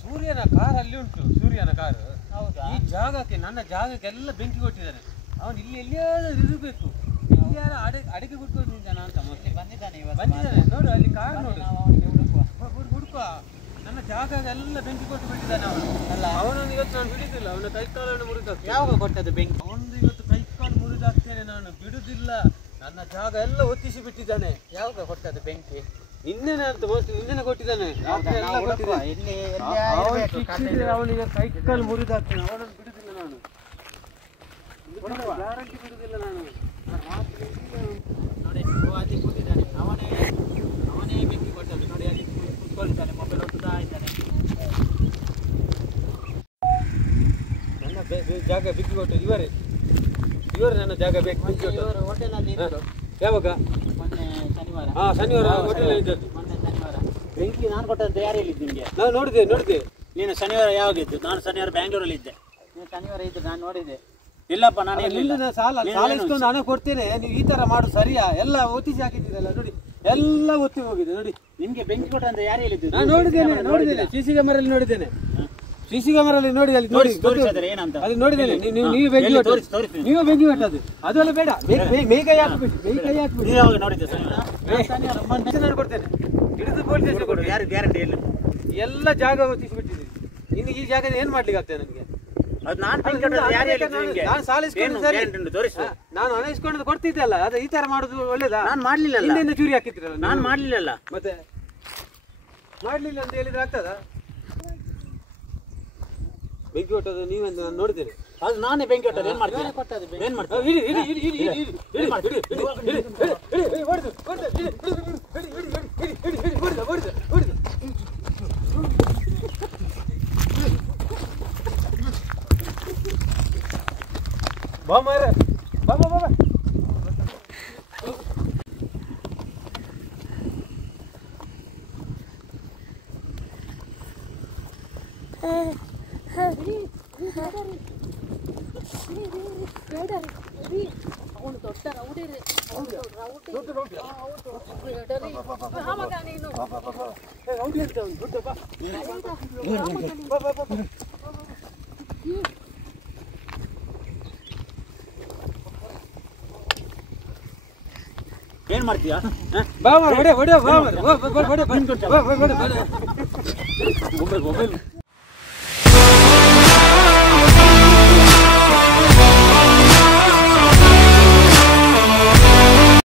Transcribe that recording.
ಸೂರ್ಯನ ಕಾರ್ ಅಲ್ಲಿ ಉಂಟು, ಸೂರ್ಯನ ಕಾರು. ಈ ಜಾಗಕ್ಕೆ, ನನ್ನ ಜಾಗಕ್ಕೆ ಎಲ್ಲ ಬೆಂಕಿ ಕೊಟ್ಟಿದ್ದಾನೆ. ಅವನು ಇಲ್ಲಿ ಎಲ್ಲಿಯಾದ್ರೂ ಇರಬೇಕು, ಎಲ್ಲಿಯಾರ ಅಡಿಕೆ ಕೊಟ್ಟು ನಿಂತಾನ ಅಂತ ಬಂದಿದ್ದಾನೆ. ನೋಡು ಅಲ್ಲಿ ಕಾರ್ ನೋಡು, ಹುಡುಕುವ. ನನ್ನ ಜಾಗಕ್ಕೆಲ್ಲ ಬೆಂಕಿ ಕೊಟ್ಟು ಬಿಟ್ಟಿದ್ದಾನೆ ಅವನು. ಅವನನ್ನು ಇವತ್ತು ನಾನು ಬಿಡುದಿಲ್ಲ, ಅವನ ಕೈ ಕಾಲನ್ನು ಮುರಿದಾಕ್ತೇನೆ. ಯಾವಾಗ ಕೊಟ್ಟದ್ದು ಬೆಂಕಿ? ಅವನು ಇವತ್ತು ಕೈ ಕಾಲು ಮುರಿದಾಕ್ತೇನೆ, ನಾನು ಬಿಡುದಿಲ್ಲ. ನನ್ನ ಜಾಗ ಎಲ್ಲ ಒತ್ತಿಸಿ ಬಿಟ್ಟಿದ್ದಾನೆ. ಯಾವಾಗ ಕೊಟ್ಟದ್ದು ಬೆಂಕಿ? ನಿನ್ನೆನೆ ಅಂತ ಮೋಸ್ಟ್ಲಿ ನಿನ್ನೆನೆ ಕೊಟ್ಟಿದ್ದಾನೆ. ಅವನಿಗೆ ಕೈ ಕಾಲು ಮುರಿದಾಕ್ತೇನೆ, ಅವನನ್ನು ಬಿಡುದಿಲ್ಲ ನಾನು, ಗ್ಯಾರಂಟಿ ಬಿಡುದಿಲ್ಲ ನಾನು. ನೋಡಿ ಅಲ್ಲಿ ಕೂತಿದ್ದಾನೆ, ಅವನೇ ಬೆಂಕಿ ಕೊಟ್ಟದ್ದು. ನೋಡಿ ಅಲ್ಲಿ ಕೂತ್ಕೊಳ್ತಾನೆ, ಮೊಬೈಲ್ ಒತ್ತುತ್ತಾ ಇದ್ದಾನೆ. ನನ್ನ ಜಾಗ ಬಿಕ್ಕಿ ಕೊಟ್ಟು ಇವರೇ ನನ್ನ ಜಾಗ ಬೆಂಕಿ ಕೊಟ್ಟು. ಹೋಟೆಲಲ್ಲಿ ಯಾವಾಗ? ಮೊನ್ನೆ ಶನಿವಾರ. ಶನಿವಾರ ಹೋಟೆಲ್ ಇದ್ದದ್ದು. ಮೊನ್ನೆ ಶನಿವಾರ ಬೆಂಕಿ ನಾನು ಕೊಟ್ಟದ್ದು ಯಾರು ಹೇಳಿದ್ದು ನಿಮಗೆ? ನಾನು ನೋಡಿದೆ. ನೀನು ಶನಿವಾರ ಯಾವಾಗಿದ್ದು? ನಾನು ಶನಿವಾರ ಬ್ಯಾಂಗ್ಳೂರಲ್ಲಿ ಇದ್ದೆ. ನೀನು ಶನಿವಾರ ಇದ್ದು ನಾನು ನೋಡಿದೆ. ಇಲ್ಲಪ್ಪ, ನಾನು ಸಾಲ ಇಷ್ಟೊಂದು ಹಣ ಕೊಡ್ತೇನೆ, ನೀವು ಈ ತರ ಮಾಡು ಸರಿಯಾ? ಎಲ್ಲ ಒತ್ತಿಸಿ ಹಾಕಿದ್ದೀರಲ್ಲ ನೋಡಿ, ಎಲ್ಲ ಒತ್ತಿ ಹೋಗಿದೆ ನೋಡಿ. ನಿಮ್ಗೆ ಬೆಂಕಿ ಕೊಟ್ಟ ಅಂತ ಯಾರು ಹೇಳಿದ್ದು? ನಾನು ನೋಡಿದ್ದೇನೆ, ಸಿಸಿ ಕ್ಯಾಮರಲ್ಲಿ ನೋಡಿದ್ದೇನೆ. ಸಿಸಿ ಕ್ಯಾಮರಲ್ಲಿ ನೋಡಿ, ಅಲ್ಲಿ ನೋಡಿ ಏನಂತ ಅಲ್ಲಿ ನೋಡಿದ್ದೇನೆ. ನೀವೇ ಬೆಂಕಿ ಕೊಟ್ಟದ್ದು. ಅದೆಲ್ಲ ಬೇಡ, ಮೇಕೈ ಹಾಕ್ಬಿಡಿ. ನೋಡಿದ್ದೆ ಕೊಡ್ತೇನೆ, ಹಿಡಿದು ಪೊಲೀಸ್ ಸ್ಟೇಷನ್ ಕೊಡಿ. ಯಾರು ಗ್ಯಾರಂಟಿ ಇಲ್ಲ? ಎಲ್ಲ ಜಾಗ ಒತ್ತಿಸಿ ಬಿಟ್ಟಿದ್ದೀರಿ. ಇನ್ನು ಈ ಜಾಗ ಏನ್ ಮಾಡ್ಲಿಕ್ಕೆ ಆಗ್ತದೆ ನನಗೆ? ನಾನು ಸಾಲ ನಾನು ಹಣ ಇಸ್ಕೊಂಡು ಕೊಡ್ತಿದ್ದೆ ಅಲ್ಲ, ಅದು ಈ ತರ ಮಾಡುದು ಒಳ್ಳೇದಾ? ನಾನು ಮಾಡ್ಲಿಲ್ಲ, ಹಿಂದೆ ಚೂರಿ ಹಾಕಿದ್ರಲ್ಲ. ನಾನು ಮಾಡ್ಲಿಲ್ಲ. ಮತ್ತೆ ಮಾಡ್ಲಿಲ್ಲ ಅಂತ ಹೇಳಿದ್ರೆ ಆಗ್ತದ? ಬೆಂಕಿ ಕೊಟ್ಟದ್ದು ನೀವೆಂದು ನಾನು ನೋಡಿದ್ದೇನೆ. ಅದು ನಾನೇ ಬೆಂಕಿ ಕೊಟ್ಟದ್ದು. ಏನ್ ಮಾಡ್ತೀನಿ? ಏನ್ ಮಾಡ್ತೀನಿ? ಬಾ ಮಾರ, ಬಾ. ಅವನು ದೊಡ್ಡ ರೌಡಿ ರೀ. ಏನ್ ಮಾಡ್ತೀಯಾ? ಬಾ ಮಾರ, ಹೊಡೆ. ಮೊಬೈಲ್